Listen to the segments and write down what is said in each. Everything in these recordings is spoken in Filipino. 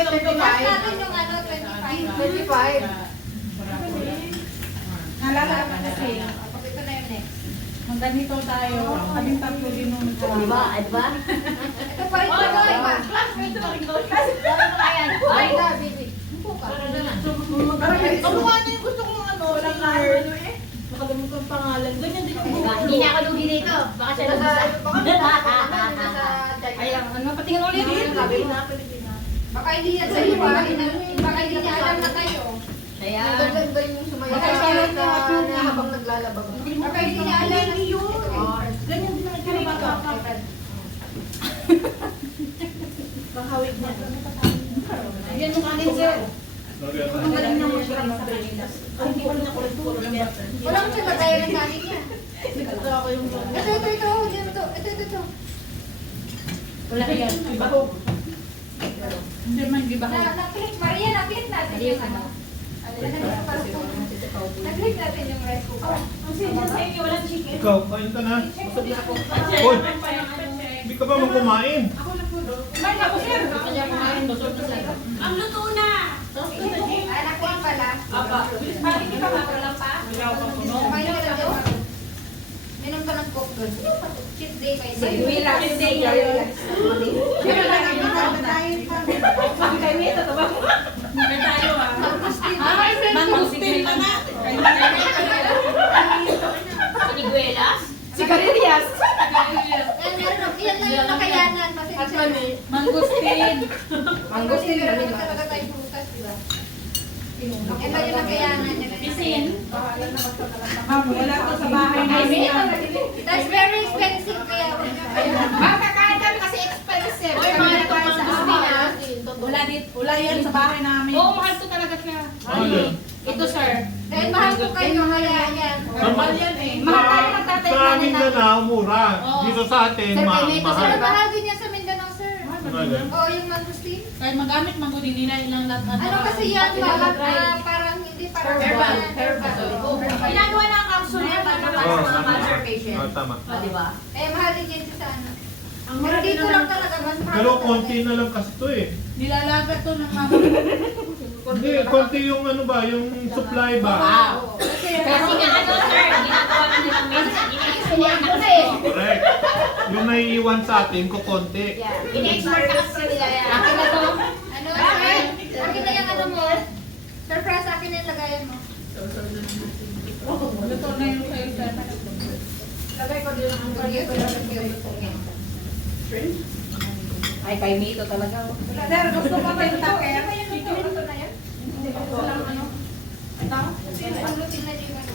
tayo 25. natin yung ano, 25. 25. Nalala ko kasi, Ito na yung next. kung ganito tayo, kaming tatlo din nung Diba? Diba? Ito pa rin iba. Classmate na rin daw. Ay, na, baby. Kamukha niya yung gusto kong ano, walang nerd. Nakalimutan ang pangalan. Ganyan din yung buhok. Hindi na ako lugi dito. Baka siya Ayan, ano, patingin ulit. Baka hindi yan sa iyo, baka hindi niya alam na kayo. Kaya, Maganda yung sumayaw na habang naglalabag. Baka hindi niya alam na yun. Ganyan din ang itsura bata. Bakawig na. Yan yung kanin, sir. Ang galing na mo siya sa Pilipinas. Ang hindi ko na kulot-kulot ng bata. Walang siya bagay ng kanin niya. Ito ako yung Ito. wala yan. Ibaho. hindi man gibaho. Na-click, Maria, na-click natin yung ano. Na-click natin yung rice cooker. Ang sinya sa inyo, walang chicken. Ikaw, kain ka na. Busog na ako. Hoy, hindi ka ba magkumain? Ay, ako, sir. Kanya kumain, busog na sila. Ang luto na. Ay, nakuha pala. Apa. Parang hindi pa makalang pa. Kumain ka lang dyan. Minom ka ng coke doon. Cheat day kayo. relax. Pero lang kayo nito, diba? May tayo ah. Mangustin pa natin. Siniguelas? Sigarilyas. Yan lang yung nakayanan. At mani. Mangustin. Mangustin na rin talaga tayo prutas, di ba? Yan lang yung nakayanan niya. Bisin. Ma'am, wala ko sa bahay namin. That's very expensive kaya. Makakain kami kasi expensive. Oy, mga nagpapang gusto Wala yan sa bahay namin. Oo, mahal to talaga siya. Ano? Ito, sir. Dahil mahal ko kayo, kaya yan. Normal yan eh. Mahal tayo magtatay Sa amin na na, mura. Dito sa atin, Sir, kay Nito, mahal. Sir, mahal din yan sa Mindanao, sir. Mahal. Oo, yung mangustin. Kahit magamit mangudin nila ilang lahat. Ano kasi yan, parang hindi parang Herbal. Ginagawa na ang capsule yan para naman sa mga cancer patient. Tama. O, diba? Eh, mahal din yan sa ano. Pero dito lang talaga, mas mahal. Pero konti na lang kasi to eh. Nilalaga to ng mama. Hindi, konti yung ano ba, yung supply ba? Wow. Kasi nga ano, sir, ginagawa na nilang medicine. Ini-export na kasi. Correct. Yung naiiwan sa atin, kukonti. Ini-export na kasi nila yan. Akin na to. Ano, sir? Akin na yung ano mo. Sir, Pras, akin na yung lagayan mo. Luto na yung sa'yo, sir. Lagay ko din ang lagay ko lang. Ay, kay Mito talaga. Sir, gusto ko ba yung taker? Ito na yan? Walang ano? Ang lutin na din ano.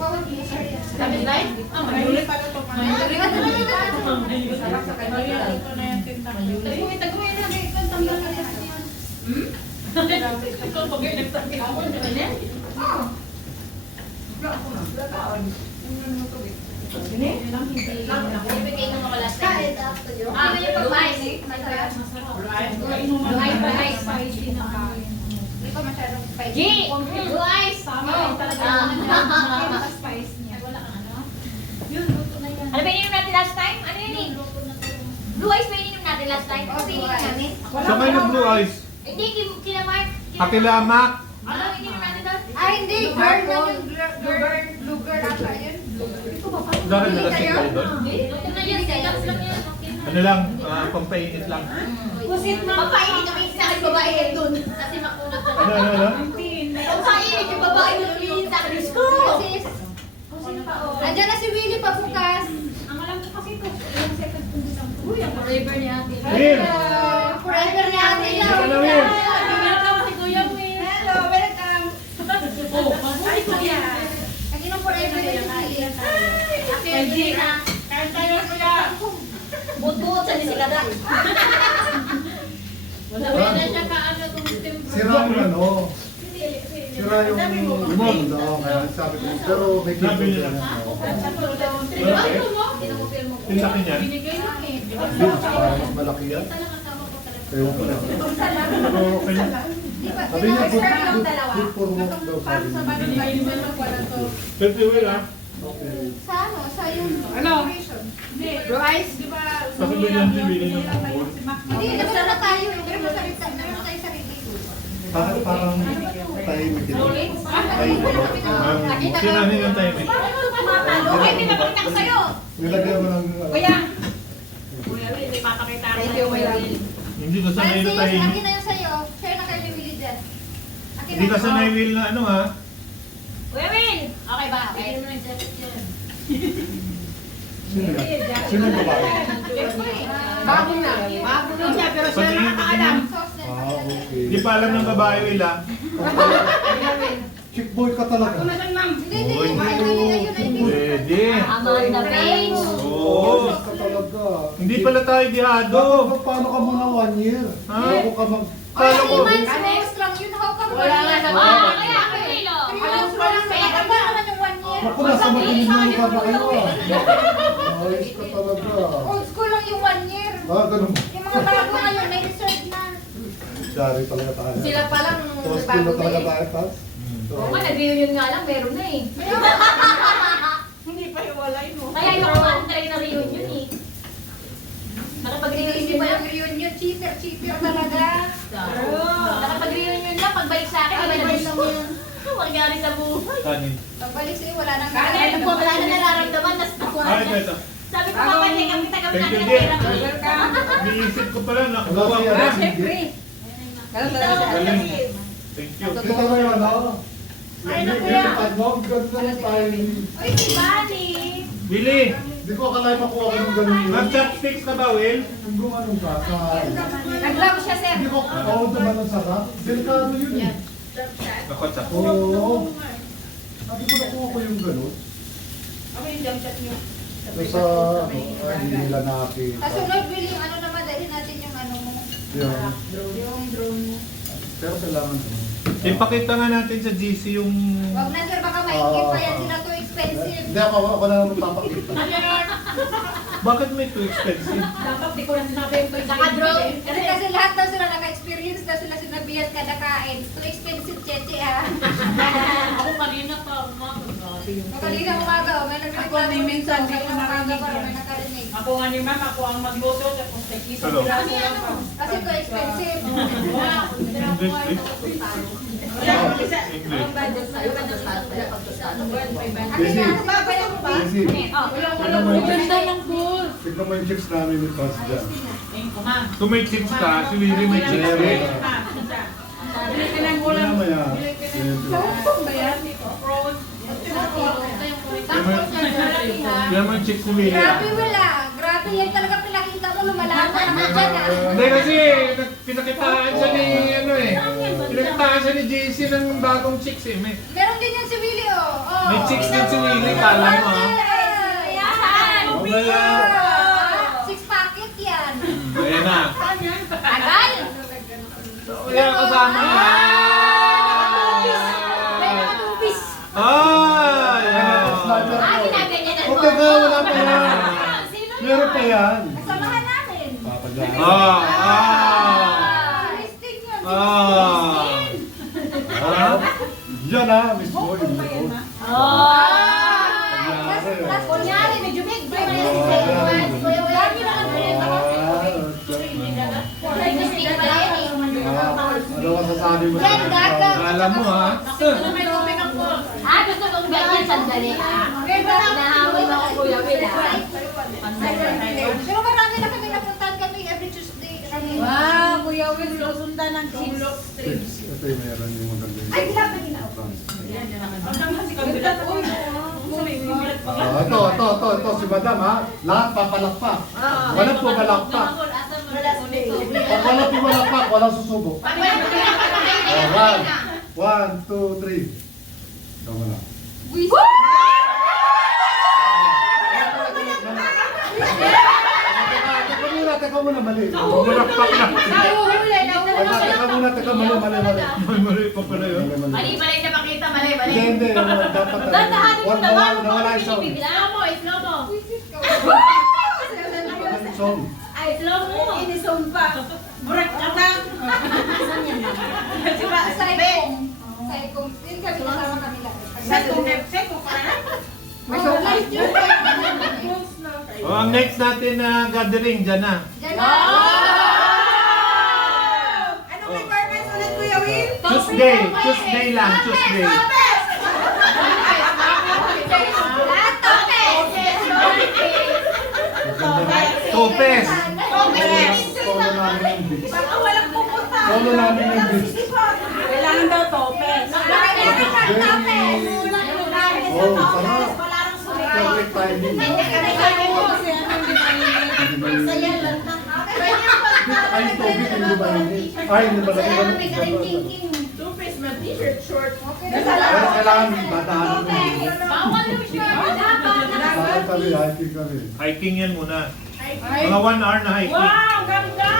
Wow, hindi sir yan. Sabi tayo? Mayuli pa ito. Mayuli. Sarap sa kanya. Ito na yung tinta. Taguin na rin. Tanggal na yan. Ikaw bagay nagsabi ako. Ibigay ng mga last time. Ano yung pag-ice? Masarap. Ice spicy na kain. Hindi pa masyadong spicy. G! Blue ice! Tama rin talaga. Ah. Spice niya. Wala kang ano? Yun, luto na yan. Ano ba ininom natin last time? Ano yun eh? Blue ice ba ininom natin last time? Oh, blue ice. Sa may na blue eyes, Hindi, kina Mark. Akilamak. Ano ininom natin doon? Ay, hindi. Girl na yung blue girl ata yun. Dahil nalasing kayo doon. Luto na yun. Sigas lang yan. Ano lang, pampainit lang. Pusit na. Pampainit kami sa akin babae yan doon. Kasi makunat na. Ano? Pampainit yung babae doon yung sa akin. Diyos ko! Sis, andyan na si Willie pa bukas. Ang alam ko kasi ito, yung second condition ko. Uy, ang forever niya ate. Will! Forever na natin Ano na, Will? Welcome si Kuya Will. Hello, welcome. Oh, mabuhay ko yan. Kasi nung forever na si Willie. Hindi na. Kain tayo, Kuya. Buot-buot sa nisikada. Wala na siya kaano itong tempo. Sira yung ano, sira yung limon daw, kaya sabi ko, pero may Sabi kito nila. yan. Okay. Tinakupil mo. Tinlaki niyan. Binigay lang eh. Para mas malaki yan. Kaya ko lang. Pero okay lang. Sabi niya, good for work daw sabi niya. Pero si Will ah. Okay. Sa ano? Sa yung Ano? operation. Blue ice, di ba? Sabi ba niyan si Willie ng Hindi, Hindi, nasa na tayo. Pero masarap sa Bakit parang tahimik ito? Tahimik. Sinahin yung timing. Okay, hindi napakita ko sa'yo. Nilagyan mo ng... Kuya! Kuya, hindi papakita rin. Thank you, Kuya. Hindi ko sanay na Francis, tahimik. akin na yung sa'yo. Share na kayo ni Willie dyan. Akin Hindi na. ka sanay Will na ano ha. Kuya Will! Okay ba? Okay. Sino yan? Sino yung babae? Bago na. Bago na siya, pero siya Patingin, nakakaalam. Sauce na. Ah, okay. Hindi pa alam ng babae Will ha. Chick boy ka talaga. Ako na lang, ma'am. Hindi, hindi. Oo, hindi. Ayun, ayun, ayun. Pwede. Amanda Page. Oo. Ayos ka talaga. Hindi pala tayo dihado. Paano ka muna 1 year? Ha? Bago ka mag... Kala ko. 3 months most lang yun. How come Wala nga one sa- year? Ah, kaya ako Will. 3 months mo lang. Ang gano'n naman yung 1 year. Ako, nasa matulungan ka na kayo ah. Ayos ka talaga. Old school lang yung 1 year. Ah, ganun. Yung mga bago ngayon, may reserve na. Dari talaga tayo. Sila pa lang Post bago na talaga na tayo, Tas. Oo nga, nag-reunion nga lang, meron na eh. Hindi pa hiwalay mo. Kaya yung antay na reunion eh. Nakapag-reunion Inisip pa na. yung reunion. Cheaper talaga. Nakapag-reunion na, pagbalik sa akin, Ay, iba balik na lang yan. Mangyari sa buhay. Kanin. Pagbalik sa'yo, wala nang Ano po, wala na nararamdaman, tas nakuha Ah, ito, na. ito. Sabi ko, kapatid, kami taga Thank you, natin dear. ang pera. Iniisip ko pala, Wala nakuha ko siya. na. Siyempre. Ganun talaga siya. Galing. Thank you. Kita mo yun, no? Ay, naku, Yung yan. pad mo, ganun na yung tayo. Uy, si Bani! Willie, Hindi ko akala makuha ko ng ganun yun. mag-chopsticks ka ba, Will? Yung gumanon ka sa... Nag-love siya, sir. Hindi ko ako dumanon sa rap. Delikado yun eh. Ako, sa Oo. Sabi ko nakuha ko yung ganun. Ako yung jump shot niyo. So sa... Hindi nila nakakita. Kasunod, Will, yung ano naman, dali natin yung ano mo. Yun. Yung drone mo. Pero kailangan ko. Ipakita nga natin sa GC yung... Wag na, sir, baka maingit pa yan. Sila too expensive. Hindi ako na naman papakita. Bakit may too expensive? Dapat di ko na sinabi yung Naka-drone. Kasi lahat daw sila naka-experience na sila sinabihan kada kain. Too expensive, cheche, ha? Ako kanina pa, umakasabi yung... Kanina umaga, may nagreklamo. Ako, may minsan, di ko Kanina umaga narinig pa, yan. may nakarinig. Ako nga ni ma'am, ako ang magluto. Tapos nagkisa Hello. sila lang pa. Kasi too expensive. English, Wala, isa. English. Busy. Babaya mo ba? Busy. Oh, Tignan mo yung chips. ng pool. Tignan mo yung chips namin ni Pas dyan. Ma'am. Kung may chips ka, si Willie may chips Meron. eh. Bili ka ng ulam. Kaya maya. ba yan? Prawn. Yan mo yung chips ni Willie ah. Grabe, wala. Grabe, yan talaga pinakita mo. Lumalaban naman dyan, ha? Hindi kasi, pinakitaan siya ni, ano eh. Pinakitaan siya ni JC ng bagong chicks eh. Meron din yan si Willie, oh. Oh. May chicks din si Willie, kala mo ah. Ayan. Wala. 6 packet yan. Ayan na. Tagal. Kaya kasama niya. May mga tupis. Ay! ginaganyan na O teka, wala pa yan. Meron pa yan. Kasamahan namin. Papadaan. Listing yun. Yan ah, Miss Boy. Plus, kunyari, medyo big. Dami na Ano masasabi mo? Yan, gaga. Alam mo ha? Gusto kong ganyan sandali Nahawan ako Kuya Will Pero marami na kami napuntahan kami every Tuesday. Wow, Kuya Will, lusundan ng chips. Tips. Ito yung meron yung maganda yun. Ay, grabe din ako. Ang naman si Kabila. Uy, Ito, si Madam ha. Lahat papalakpak. Walang pumalakpak. Pag walang pumalakpak, walang susubok. 1, 2, 3. Tama na. Teka muna, mali. Bumulakpak na. Teka muna, mali. Mali pa pala yun. Mali-mali na pakita, mali-mali Hindi. Dapat Dandahanin mo naman nawala yung song. Slow mo, slow mo Song. Ay, slow mo Inisong pa. Burak ka na. Saikong. Saikong. Yun kami kasama kami lahat. Seko ka na. May live yun. Oh, ang next natin na gathering, dyan na. Diyan na. Anong requirements ulit, Kuya gawin? Tuesday. Tuesday lang. Tuesday. Lahat topes! Topes. Solo namin yung beach. Baka walang pupunta. Solo namin yung beach. Kailangan daw topes. Oh, sarap. Perfect timing. Ay, tubig, hindi ba ini? Ay, hindi ba Two-piece man, t-shirt, short. Pero kailangan dadaanan mo yung beach. Bawal yung short. Bakit kami, hiking kami. Hiking yan muna. Mga 1 hour na hiking. Wow, ganda!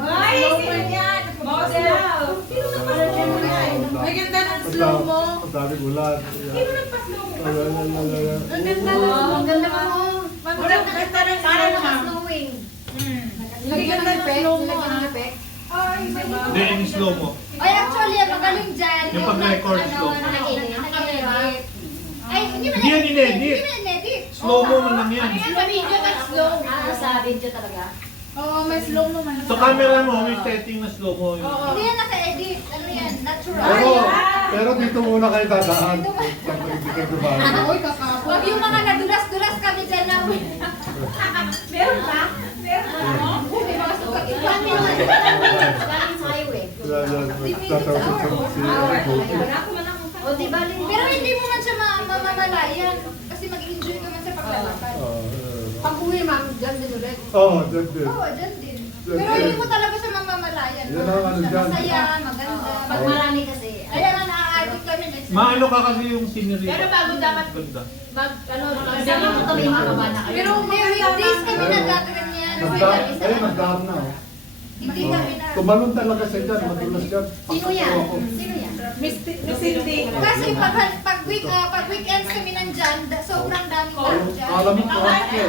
Ay, sino yan? Model. May ganda ng slow mo. Ang daming ulan. Sino nagpa-slow mo? Ang ganda ng Ang ganda mo. Ang ganda ng Para slow mo. naka-snowing. Ang ganda ng slow mo. Ay, Hindi, in slow mo. Ay, actually, magaling dyan. Yung pag-record ano, slow. nag-edit. Ay, hindi mo Hindi yan in-edit. Hindi mo in-edit. Slow mo man lang yan. Sa video ka slow. Sa video talaga. Oo, may slow mo man. Sa camera mo, may setting na slow mo. Hindi yan naka-edit. Ano yan? Natural. Pero dito muna kayo dadaan. Siyempre, hindi kayo dumaan. Uy, kakapon. Huwag yung mga nadulas-dulas kami dyan na. meron ba? Meron ba? May mga sukat. Kami naman. Galing sa highway. Tatawag sa si O, diba? Pero hindi mo man siya mamamalayan. Kasi mag-enjoy ka man sa paglalakad. Pag-uwi, ma'am, dyan din ulit. Oo, dyan din. Oo, dyan din. Pero hindi mo talaga siya mamamalayan. Yan ang ano dyan. Masaya, maganda. Pag marami kasi. Ayan ang nakaka-addict kami. Maano ka kasi yung scenery. Pero bago dapat Ganda. Sama mo kami mga bata. Pero may weekdays kami nagagawin yan. Ayun, nagdaan na. Oh. Hindi kami na. Tumalon talaga siya dyan. Madulas siya. Sino yan? Ako. Sino yan? Miss Cindy. Kasi pag weekends kami nandyan, sobrang dami tao dyan. Alam mo ko ako.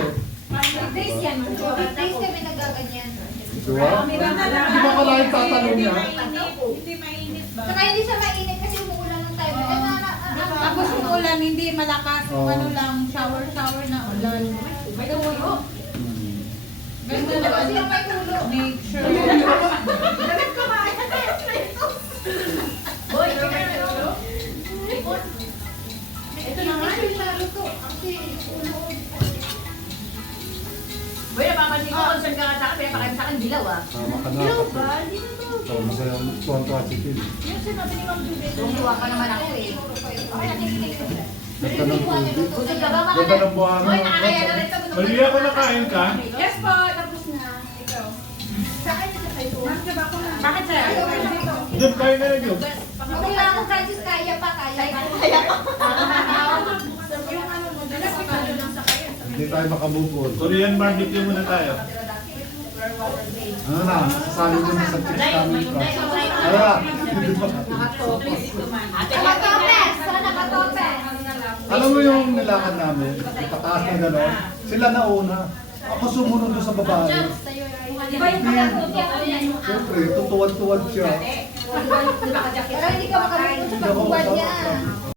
Weekdays yan. Weekdays kami nagaganyan. Diba? Hindi ba ka lang tatanong niya? Hindi mainit ba? Saka hindi siya mainit kasi umuulan ng time. Tapos yung ulan, hindi malakas. Oo. Ano lang, shower na ulan. May tumuyo. Ganda Kasi naman. yung may tulo. Make sure. Boy, ito Ito na nga. Ito siya luto. Kasi ulo. Boy, napapansin ko, concern ka sa akin, kaya pakain sa akin, dilaw ah. Tama ka na. So, masaya ang tuwan-tuwa si Phil. Yung sinabi ni Ma'am Judy, tumuwa pa naman ako eh. Okay, nakikinig ko siya. Ganda ng tubig. Busog ka ba mga Ganda ng buhangin. Boy, nakakaya na rin ito. Mali ako nakain ka. Yes po, tapos na. Ikaw. Saan niya siya kayo? Bakit sir? Doon kayo na rin yun. Okay lang ako, Francis. Kaya pa, kaya pa. Hindi tayo makamove on. Korean barbecue muna tayo. Ano na, sasali ko na sa chicks namin. Ano na, hindi pa. Nakatopes! Sana nakatopes! Alam mo yung nilakad namin, pataas na gano'n, sila na una. Ako sumunod doon sa babae. Di ba yung pagkatuto? Siyempre, tutuwad-tuwad siya. Pero hindi ka makamove sa pagbuwan niya.